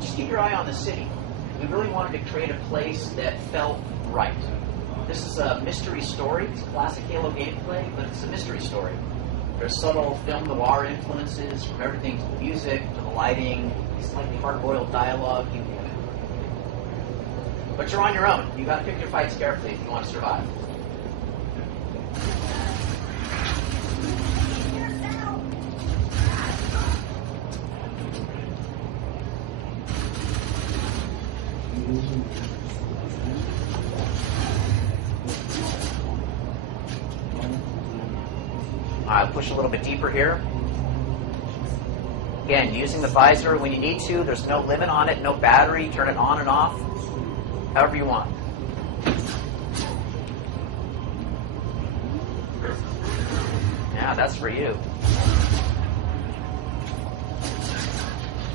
Just keep your eye on the city. We really wanted to create a place that felt right. This is a mystery story. It's a classic Halo gameplay, but it's a mystery story. There's subtle film noir influences from everything to the music, to the lighting, slightly hard-boiled dialogue, you name it. But you're on your own. You've got to pick your fights carefully if you want to survive. I'll push a little bit deeper here. Again, using the visor when you need to. There's no limit on it, no battery. Turn it on and off, however you want. Yeah, that's for you.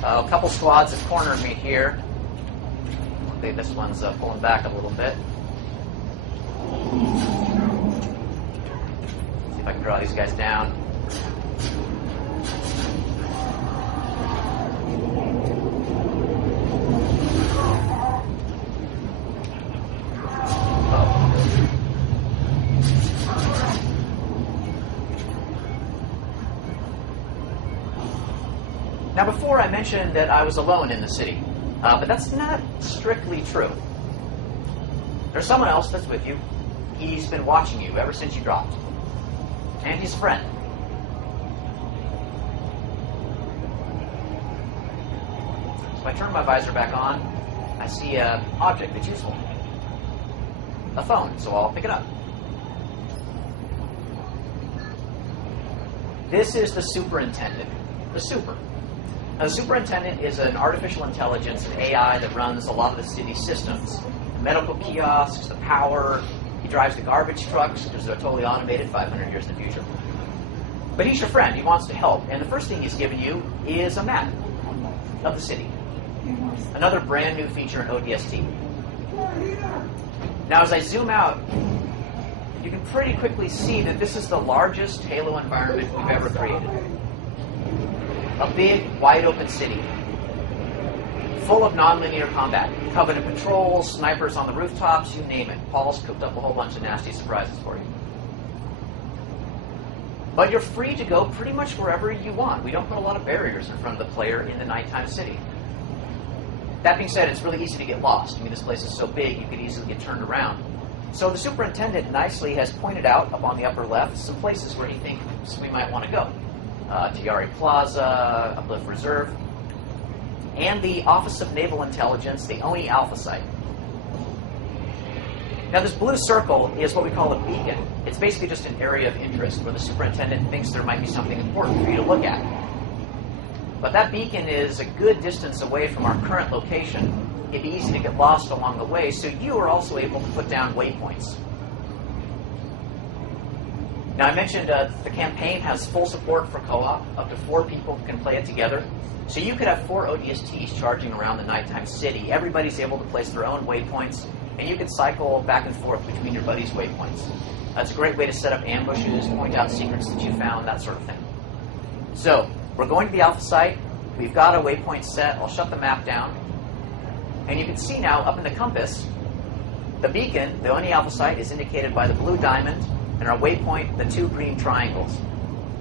A couple squads have cornered me here. I think this one's pulling back a little bit. See if I can draw these guys down. Now, before I mentioned that I was alone in the city, but that's not strictly true. There's someone else that's with you. He's been watching you ever since you dropped. And he's a friend. So if I turn my visor back on, I see an object that's useful. A phone, so I'll pick it up. This is the superintendent. The super. Now, the superintendent is an artificial intelligence, an AI that runs a lot of the city's systems. The medical kiosks, the power. He drives the garbage trucks because they're totally automated 500 years in the future. But he's your friend. He wants to help. And the first thing he's given you is a map of the city. Another brand new feature in ODST. Now, as I zoom out, you can pretty quickly see that this is the largest Halo environment we've ever created. A big, wide-open city, full of non-linear combat. Covenant patrols, snipers on the rooftops, you name it. Paul's cooked up a whole bunch of nasty surprises for you. But you're free to go pretty much wherever you want. We don't put a lot of barriers in front of the player in the nighttime city. That being said, it's really easy to get lost. I mean, this place is so big, you could easily get turned around. So the superintendent nicely has pointed out up on the upper left some places where he thinks we might want to go. Tiari Plaza, Uplift Reserve, and the Office of Naval Intelligence, the ONI Alpha Site. Now, this blue circle is what we call a beacon. It's basically just an area of interest where the superintendent thinks there might be something important for you to look at. But that beacon is a good distance away from our current location. It'd be easy to get lost along the way, so you are also able to put down waypoints. Now, I mentioned the campaign has full support for co-op. Up to 4 people can play it together. So you could have 4 ODSTs charging around the nighttime city. Everybody's able to place their own waypoints, and you can cycle back and forth between your buddies' waypoints. That's a great way to set up ambushes, point out secrets that you found, that sort of thing. So, we're going to the Alpha Site. We've got a waypoint set. I'll shut the map down. And you can see now, up in the compass, the beacon, the ONI Alpha Site, is indicated by the blue diamond, and our waypoint, the 2 green triangles.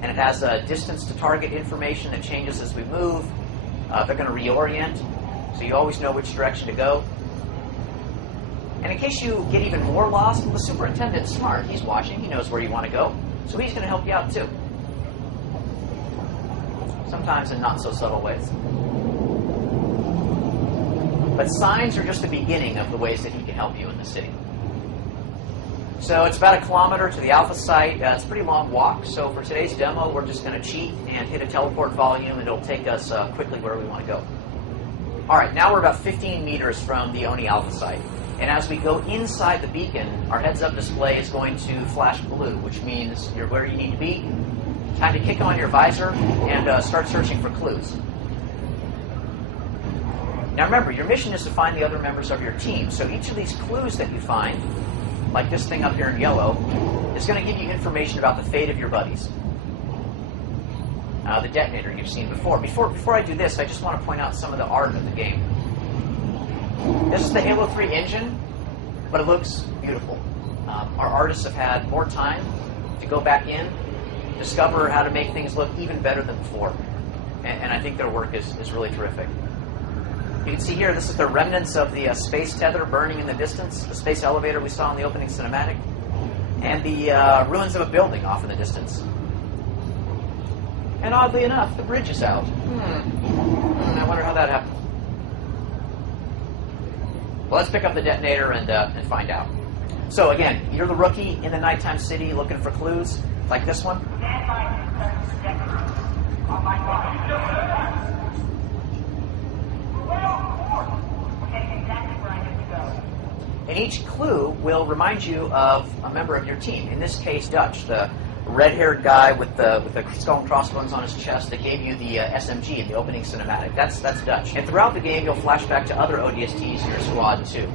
And it has a distance to target information that changes as we move. They're going to reorient, so you always know which direction to go. And in case you get even more lost, the superintendent's smart. He's watching. He knows where you want to go. So he's going to help you out, too. Sometimes in not-so-subtle ways. But signs are just the beginning of the ways that he can help you in the city. So it's about 1 kilometer to the Alpha Site. It's a pretty long walk. So for today's demo, we're just going to cheat and hit a teleport volume, and it'll take us quickly where we want to go. All right, now we're about 15 meters from the ONI Alpha Site. And as we go inside the beacon, our heads-up display is going to flash blue, which means you're where you need to be. Time to kick on your visor and start searching for clues. Now remember, your mission is to find the other members of your team. So each of these clues that you find, like this thing up here in yellow, is going to give you information about the fate of your buddies. The detonator you've seen before. Before I do this, I just want to point out some of the art of the game. This is the Halo 3 engine, but it looks beautiful. Our artists have had more time to go back in, discover how to make things look even better than before. And I think their work is really terrific. You can see here, this is the remnants of the space tether burning in the distance, the space elevator we saw in the opening cinematic, and the ruins of a building off in the distance. And oddly enough, the bridge is out. I wonder how that happened. Well, let's pick up the detonator and find out. So again, you're the rookie in the nighttime city looking for clues, like this one. And each clue will remind you of a member of your team. In this case, Dutch, the red-haired guy with the skull and crossbones on his chest that gave you the SMG in the opening cinematic. That's Dutch. And throughout the game, you'll flash back to other ODSTs in your squad, too.